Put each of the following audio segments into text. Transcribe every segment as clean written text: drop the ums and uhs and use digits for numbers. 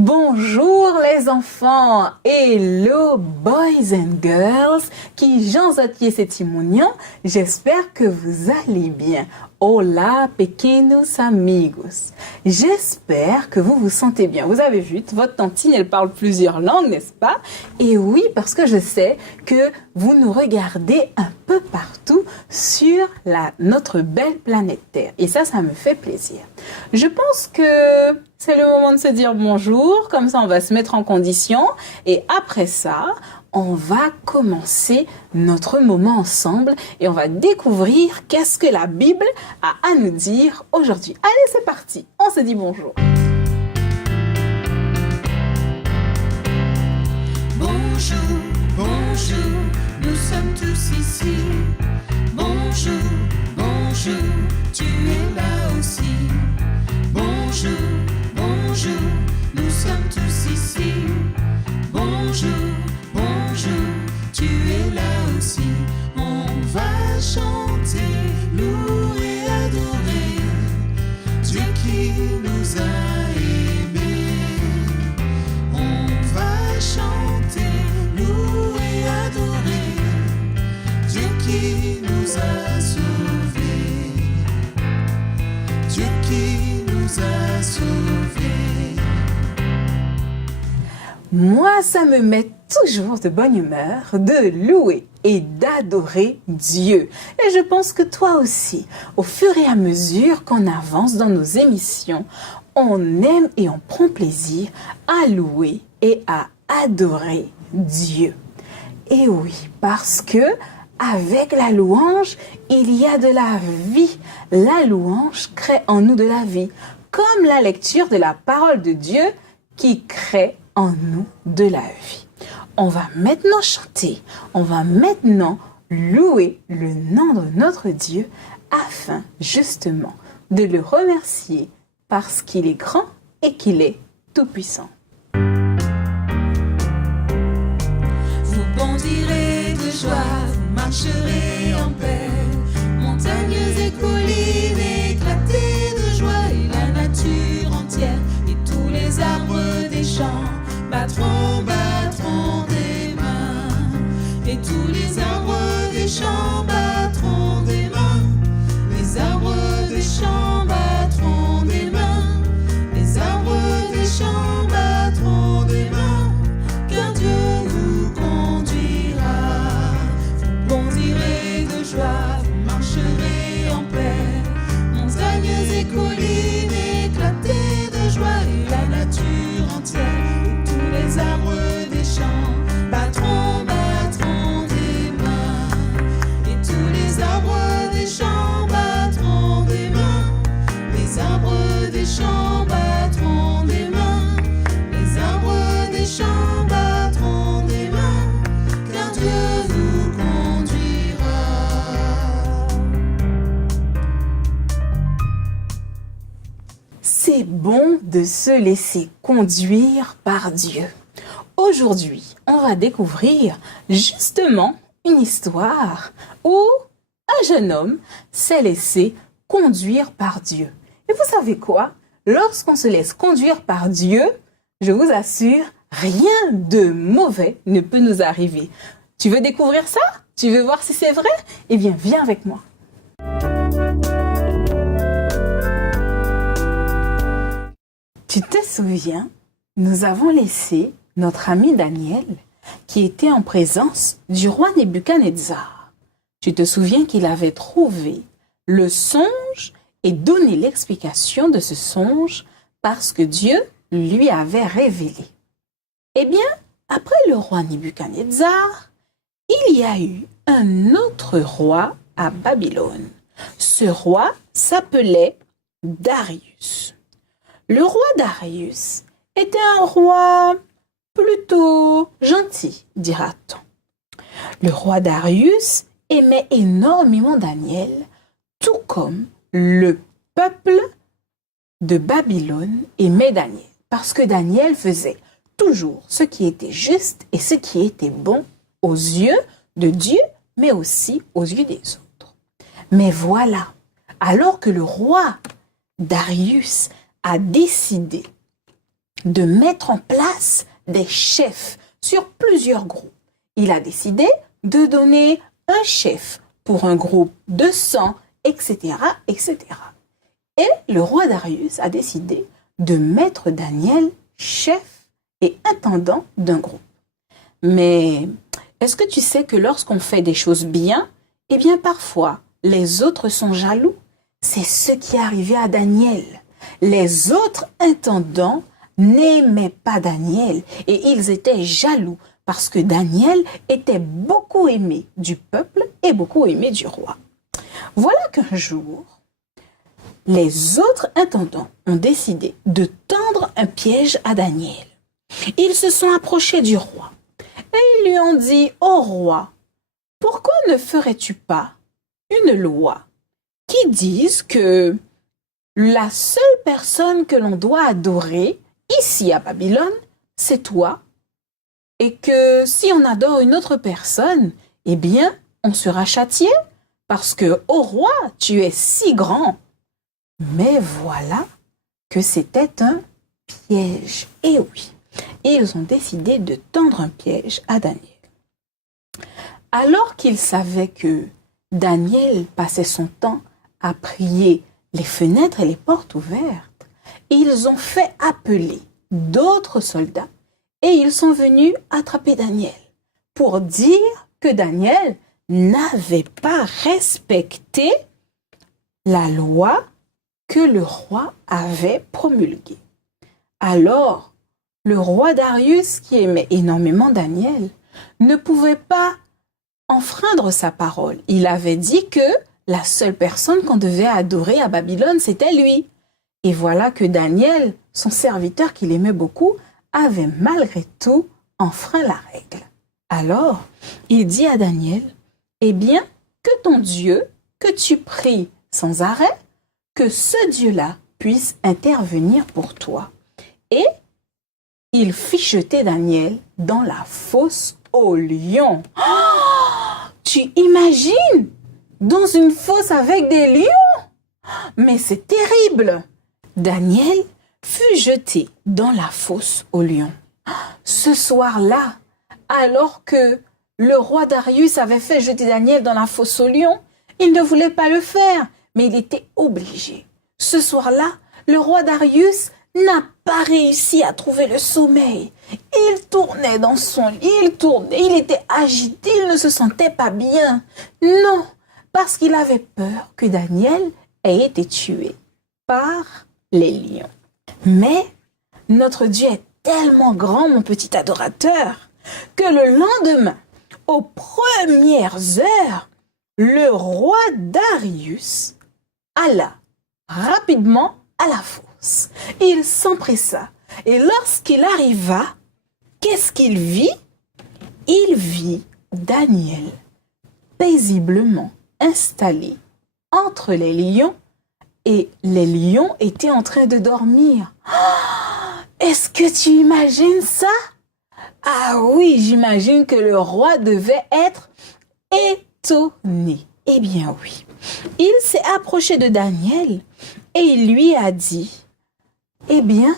Bonjour les enfants, hello boys and girls, qui Jean Zatier c'est Timonian, j'espère que vous allez bien. Hola pequeños amigos, j'espère que vous vous sentez bien. Vous avez vu, votre tantine elle parle plusieurs langues, n'est-ce pas? Et oui, parce que je sais que vous nous regardez un peu partout sur notre belle planète Terre. Et ça me fait plaisir. Je pense que c'est le moment de se dire bonjour, comme ça on va se mettre en condition et après ça, on va commencer notre moment ensemble et on va découvrir qu'est-ce que la Bible a à nous dire aujourd'hui. Allez, c'est parti, on se dit bonjour. Bonjour, bonjour, nous sommes tous ici. Bonjour, bonjour, tu es là aussi. Bonjour, bonjour, nous sommes tous ici. Bonjour, bonjour, tu es là aussi. On va chanter, louer, adorer Dieu qui nous a aimés. On va chanter, louer, adorer Dieu qui nous a sauvés. Dieu qui nous a sauvés. Moi, ça me met toujours de bonne humeur de louer et d'adorer Dieu. Et je pense que toi aussi, au fur et à mesure qu'on avance dans nos émissions, on aime et on prend plaisir à louer et à adorer Dieu. Et oui, parce que avec la louange, il y a de la vie. La louange crée en nous de la vie, comme la lecture de la parole de Dieu qui crée en nous de la vie. On va maintenant chanter, on va maintenant louer le nom de notre Dieu afin justement de le remercier parce qu'il est grand et qu'il est tout-puissant. Vous bondirez de joie, vous marcherez en paix. Montagnes et collines éclatées de joie et la nature entière et tous les arbres des champs battront des mains. Et tous les arbres des champs battront des mains. Les arbres des champs battront des mains. Les arbres des champs battront des mains. Car Dieu vous conduira. Vous bondirez de joie, vous marcherez en paix. Montagnes et collines éclatées de joie et la nature entière. Les arbres des champs battront des mains. Et tous les arbres des champs battront des mains. Les arbres des champs battront des mains. Les arbres des champs battront des mains. Car Dieu vous conduira. C'est bon de se laisser conduire par Dieu. Aujourd'hui, on va découvrir justement une histoire où un jeune homme s'est laissé conduire par Dieu. Et vous savez quoi? Lorsqu'on se laisse conduire par Dieu, je vous assure, rien de mauvais ne peut nous arriver. Tu veux découvrir ça? Tu veux voir si c'est vrai? Eh bien, viens avec moi. Tu te souviens, nous avons laissé notre ami Daniel qui était en présence du roi Nebuchadnezzar. Tu te souviens qu'il avait trouvé le songe et donné l'explication de ce songe parce que Dieu lui avait révélé. Eh bien, après le roi Nebuchadnezzar, il y a eu un autre roi à Babylone. Ce roi s'appelait Darius. Le roi Darius était un roi plutôt gentil, dira-t-on. Le roi Darius aimait énormément Daniel, tout comme le peuple de Babylone aimait Daniel. parce que Daniel faisait toujours ce qui était juste et ce qui était bon aux yeux de Dieu, mais aussi aux yeux des autres. Mais voilà, alors que le roi Darius a décidé de mettre en place des chefs sur plusieurs groupes, il a décidé de donner un chef pour un groupe de 100, etc., etc. Et le roi Darius a décidé de mettre Daniel chef et intendant d'un groupe. Mais est-ce que tu sais que lorsqu'on fait des choses bien, eh bien parfois, les autres sont jaloux? C'est ce qui est arrivé à Daniel. Les autres intendants n'aimaient pas Daniel et ils étaient jaloux parce que Daniel était beaucoup aimé du peuple et beaucoup aimé du roi. Voilà qu'un jour, les autres intendants ont décidé de tendre un piège à Daniel. Ils se sont approchés du roi et ils lui ont dit: « Ô roi, pourquoi ne ferais-tu pas une loi qui dise que la seule personne que l'on doit adorer ici à Babylone, c'est toi, et que si on adore une autre personne, eh bien, on sera châtié parce que, ô roi, tu es si grand. » Mais voilà que c'était un piège. Et oui, ils ont décidé de tendre un piège à Daniel. Alors qu'ils savaient que Daniel passait son temps à prier les fenêtres et les portes ouvertes, ils ont fait appeler d'autres soldats et ils sont venus attraper Daniel pour dire que Daniel n'avait pas respecté la loi que le roi avait promulguée. Alors, le roi Darius, qui aimait énormément Daniel, ne pouvait pas enfreindre sa parole. Il avait dit que la seule personne qu'on devait adorer à Babylone, c'était lui. Et voilà que Daniel, son serviteur qu'il aimait beaucoup, avait malgré tout enfreint la règle. Alors, il dit à Daniel: « Eh bien, que ton Dieu, que tu pries sans arrêt, que ce Dieu-là puisse intervenir pour toi. » Et il fit jeter Daniel dans la fosse aux lions. Oh, tu imagines? Dans une fosse avec des lions? Mais c'est terrible! Daniel fut jeté dans la fosse aux lions. Ce soir-là, alors que le roi Darius avait fait jeter Daniel dans la fosse aux lions, il ne voulait pas le faire, mais il était obligé. Ce soir-là, le roi Darius n'a pas réussi à trouver le sommeil. Il tournait dans son lit, il était agité, il ne se sentait pas bien. Non, parce qu'il avait peur que Daniel ait été tué par les lions. Mais notre Dieu est tellement grand, mon petit adorateur, que le lendemain, aux premières heures, le roi Darius alla rapidement à la fosse. Il s'empressa. Et lorsqu'il arriva, qu'est-ce qu'il vit? Il vit Daniel paisiblement installé entre les lions et les lions étaient en train de dormir. Oh, est-ce que tu imagines ça? Ah oui, j'imagine que le roi devait être étonné. Eh bien oui, il s'est approché de Daniel et il lui a dit: « Eh bien,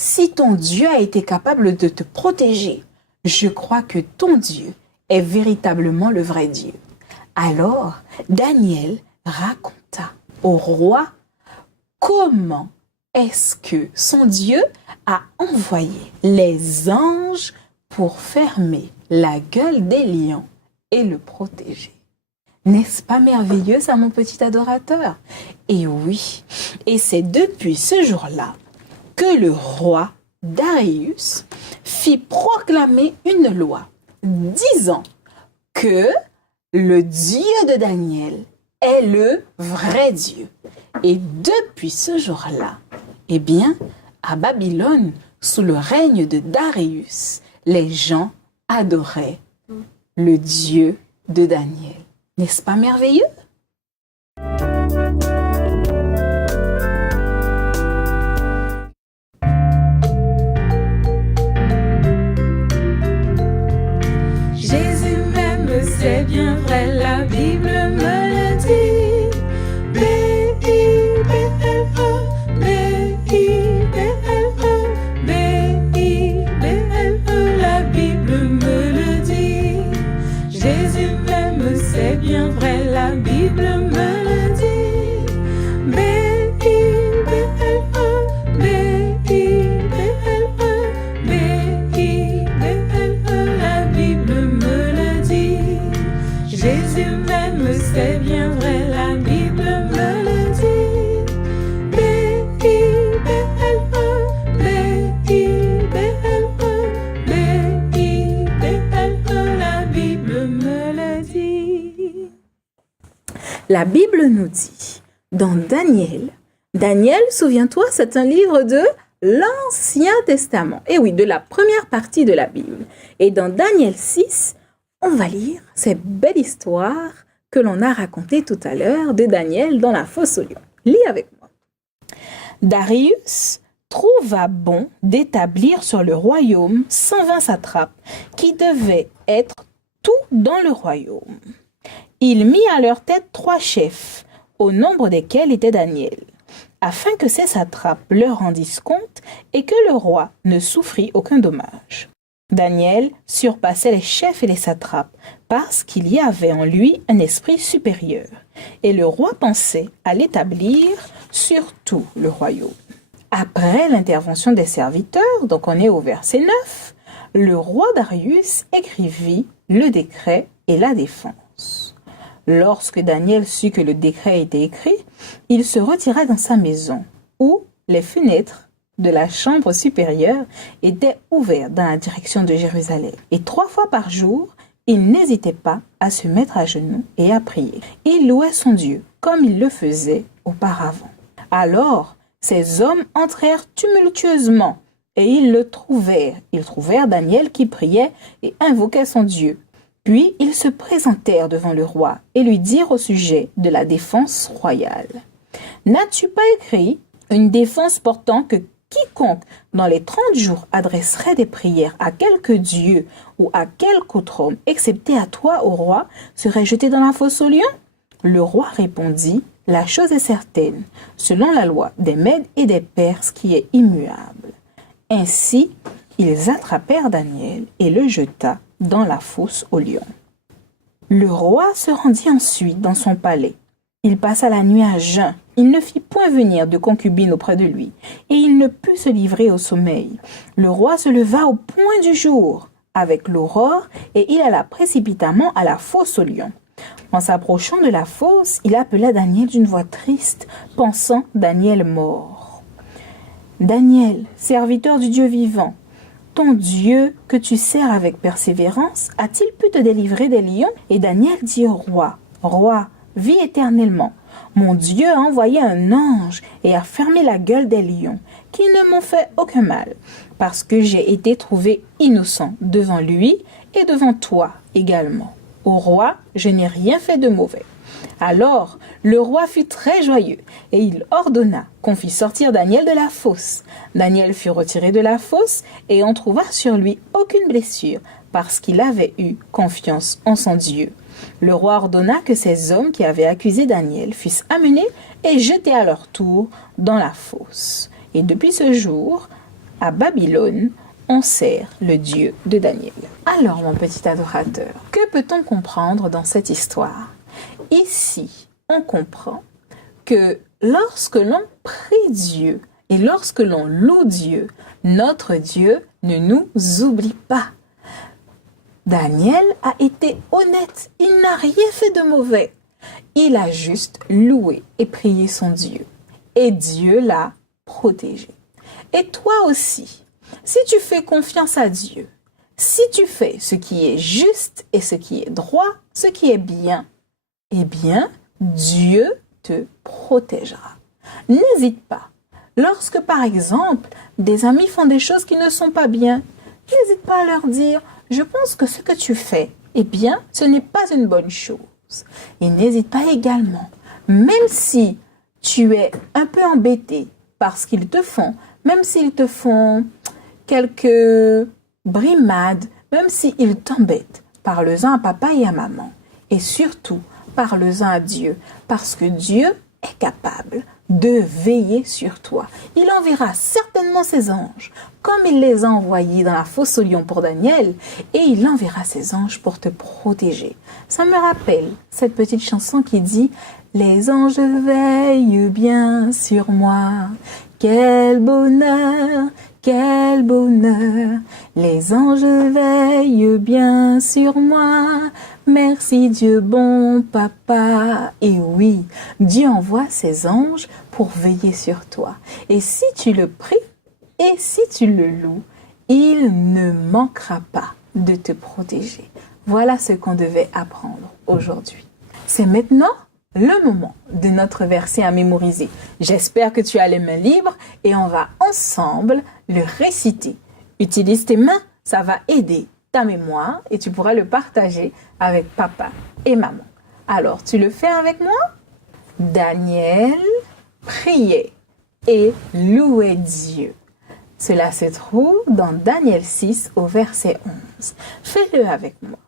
si ton Dieu a été capable de te protéger, je crois que ton Dieu est véritablement le vrai Dieu. » Alors, Daniel raconta au roi comment est-ce que son Dieu a envoyé les anges pour fermer la gueule des lions et le protéger. N'est-ce pas merveilleux ça, mon petit adorateur? Et oui, et c'est depuis ce jour-là que le roi Darius fit proclamer une loi disant que le Dieu de Daniel est le vrai Dieu. Et depuis ce jour-là, eh bien, à Babylone, sous le règne de Darius, les gens adoraient le Dieu de Daniel. N'est-ce pas merveilleux? La Bible nous dit, dans Daniel, souviens-toi, c'est un livre de l'Ancien Testament. Et oui, de la première partie de la Bible. Et dans Daniel 6, on va lire cette belle histoire que l'on a racontée tout à l'heure de Daniel dans la fosse aux lions. Lis avec moi. Darius trouva bon d'établir sur le royaume 120 satrapes qui devaient être tout dans le royaume. Il mit à leur tête 3 chefs, au nombre desquels était Daniel, afin que ces satrapes leur rendissent compte et que le roi ne souffrit aucun dommage. Daniel surpassait les chefs et les satrapes parce qu'il y avait en lui un esprit supérieur, et le roi pensait à l'établir sur tout le royaume. Après l'intervention des serviteurs, donc on est au verset 9, le roi Darius écrivit le décret et la défense. Lorsque Daniel sut que le décret était écrit, il se retira dans sa maison, où les fenêtres de la chambre supérieure étaient ouvertes dans la direction de Jérusalem. Et 3 fois par jour, il n'hésitait pas à se mettre à genoux et à prier. Il louait son Dieu, comme il le faisait auparavant. Alors, ces hommes entrèrent tumultueusement, et ils trouvèrent Daniel qui priait et invoquait son Dieu. Puis ils se présentèrent devant le roi et lui dirent au sujet de la défense royale. « N'as-tu pas écrit une défense portant que quiconque dans les 30 jours adresserait des prières à quelque dieu ou à quelque autre homme, excepté à toi, ô roi, serait jeté dans la fosse aux lions ?» Le roi répondit, « La chose est certaine, selon la loi des Mèdes et des Perses qui est immuable. » Ainsi, ils attrapèrent Daniel et le jeta dans la fosse aux lions. Le roi se rendit ensuite dans son palais. Il passa la nuit à jeun. Il ne fit point venir de concubine auprès de lui, et il ne put se livrer au sommeil. Le roi se leva au point du jour, avec l'aurore, et il alla précipitamment à la fosse aux lions. En s'approchant de la fosse, il appela Daniel d'une voix triste, pensant Daniel mort. « Daniel, serviteur du Dieu vivant, ton Dieu que tu sers avec persévérance, a-t-il pu te délivrer des lions ?» Et Daniel dit au roi, « Roi, vis éternellement. Mon Dieu a envoyé un ange et a fermé la gueule des lions, qui ne m'ont fait aucun mal, parce que j'ai été trouvé innocent devant lui et devant toi également. Au roi, je n'ai rien fait de mauvais. » Alors le roi fut très joyeux, et il ordonna qu'on fît sortir Daniel de la fosse. Daniel fut retiré de la fosse, et on trouva sur lui aucune blessure, parce qu'il avait eu confiance en son Dieu. Le roi ordonna que ces hommes qui avaient accusé Daniel fussent amenés et jetés à leur tour dans la fosse. Et depuis ce jour, à Babylone, on sert le Dieu de Daniel. Alors, mon petit adorateur, que peut-on comprendre dans cette histoire ? Ici, on comprend que lorsque l'on prie Dieu et lorsque l'on loue Dieu, notre Dieu ne nous oublie pas. Daniel a été honnête, il n'a rien fait de mauvais. Il a juste loué et prié son Dieu. Et Dieu l'a protégé. Et toi aussi, si tu fais confiance à Dieu, si tu fais ce qui est juste et ce qui est droit, ce qui est bien, eh bien, Dieu te protégera. N'hésite pas. Lorsque, par exemple, des amis font des choses qui ne sont pas bien, n'hésite pas à leur dire « Je pense que ce que tu fais, eh bien, ce n'est pas une bonne chose. » Et n'hésite pas également, même si tu es un peu embêté par ce qu'ils te font, même s'ils te font quelques brimades, même s'ils t'embêtent, parle-en à papa et à maman. Et surtout, parle-en à Dieu, parce que Dieu est capable de veiller sur toi. Il enverra certainement ses anges, comme il les a envoyés dans la fosse aux lions pour Daniel, et il enverra ses anges pour te protéger. Ça me rappelle cette petite chanson qui dit « Les anges veillent bien sur moi, quel bonheur, quel bonheur, les anges veillent bien sur moi. Merci Dieu bon papa. » Et oui, Dieu envoie ses anges pour veiller sur toi. Et si tu le pries et si tu le loues, il ne manquera pas de te protéger. Voilà ce qu'on devait apprendre aujourd'hui. C'est maintenant le moment de notre verset à mémoriser. J'espère que tu as les mains libres et on va ensemble le réciter. Utilise tes mains, ça va aider ta mémoire et tu pourras le partager avec papa et maman. Alors, tu le fais avec moi? Daniel priait et louait Dieu. Cela se trouve dans Daniel 6 au verset 11. Fais-le avec moi.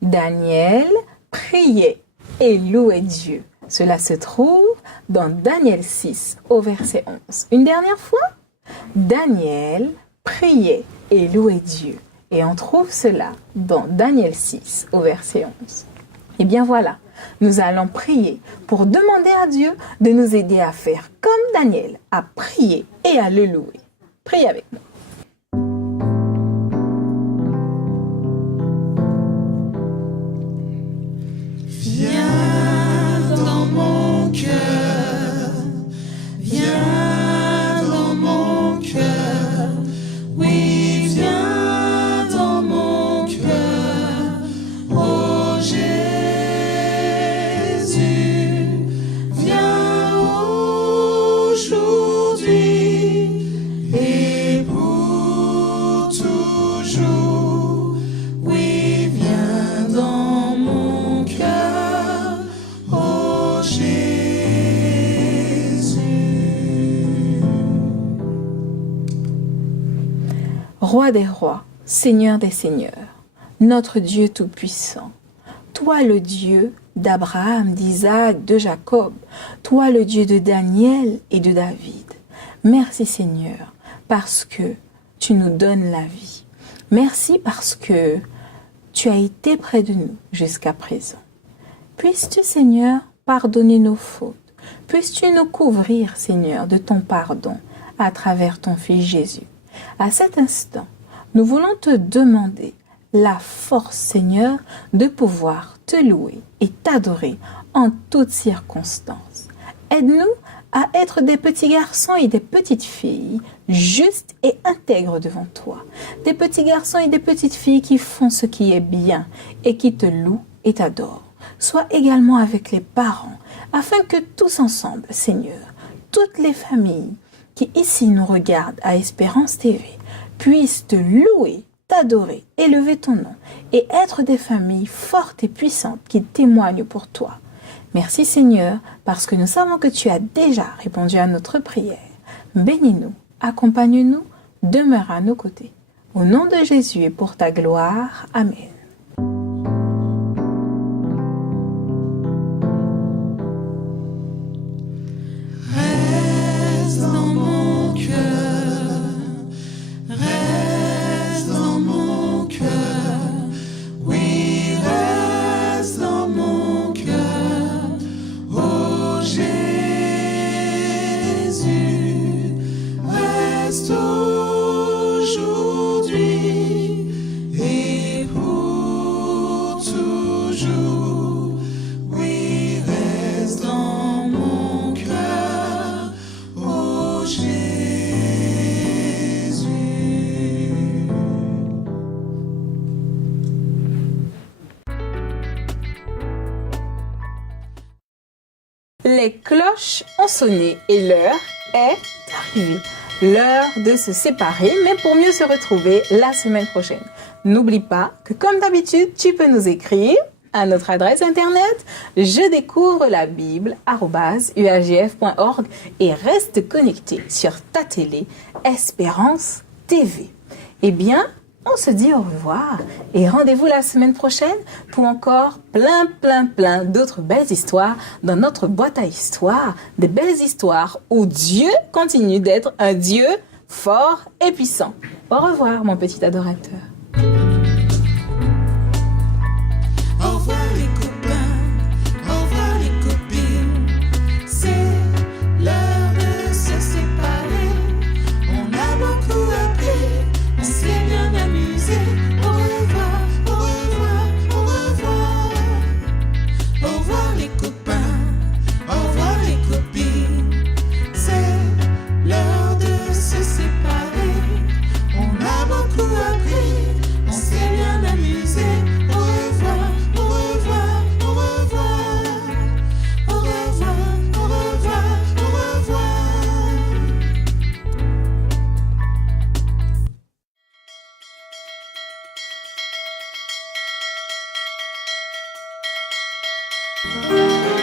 Daniel priait et louait Dieu. Cela se trouve dans Daniel 6 au verset 11. Une dernière fois. Daniel priait et louait Dieu. Et on trouve cela dans Daniel 6 au verset 11. Eh bien voilà, nous allons prier pour demander à Dieu de nous aider à faire comme Daniel, à prier et à le louer. Priez avec moi. Viens dans mon cœur, viens dans mon cœur, oui, viens dans mon cœur, oh Jésus, viens aujourd'hui et pour toujours, oui, viens dans mon cœur, oh Jésus. Roi des rois, Seigneur des seigneurs, notre Dieu tout-puissant, toi le Dieu d'Abraham, d'Isaac, de Jacob, toi le Dieu de Daniel et de David. Merci Seigneur, parce que tu nous donnes la vie. Merci parce que tu as été près de nous jusqu'à présent. Puisses-tu Seigneur pardonner nos fautes. Puisses-tu nous couvrir Seigneur de ton pardon à travers ton Fils Jésus. À cet instant, nous voulons te demander la force, Seigneur, de pouvoir te louer et t'adorer en toutes circonstances. Aide-nous à être des petits garçons et des petites filles justes et intègres devant toi. Des petits garçons et des petites filles qui font ce qui est bien et qui te louent et t'adorent. Sois également avec les parents, afin que tous ensemble, Seigneur, toutes les familles qui ici nous regardent à Espérance TV, puissent te louer, t'adorer, élever ton nom et être des familles fortes et puissantes qui témoignent pour toi. Merci Seigneur, parce que nous savons que tu as déjà répondu à notre prière. Bénis-nous, accompagne-nous, demeure à nos côtés. Au nom de Jésus et pour ta gloire. Amen. Reste dans mon cœur, reste dans mon cœur, oui, reste dans mon cœur, oh Jésus, reste aujourd'hui et pour toujours, oui, reste dans mon cœur, oh Jésus. Les cloches ont sonné et l'heure est arrivée. L'heure de se séparer, mais pour mieux se retrouver la semaine prochaine. N'oublie pas que comme d'habitude, tu peux nous écrire à notre adresse internet je découvre la Bible@uagf.org et reste connecté sur ta télé Espérance TV. Eh bien, on se dit au revoir et rendez-vous la semaine prochaine pour encore plein d'autres belles histoires dans notre boîte à histoires, des belles histoires où Dieu continue d'être un Dieu fort et puissant. Au revoir mon petit adorateur. Au revoir les copains, au revoir les copines, c'est l'heure de se séparer. On a beaucoup appris, on s'est bien amusé. Au revoir, au revoir, au revoir. Au revoir les copains, au revoir les copines, c'est l'heure de se séparer. On a beaucoup appris, on Thank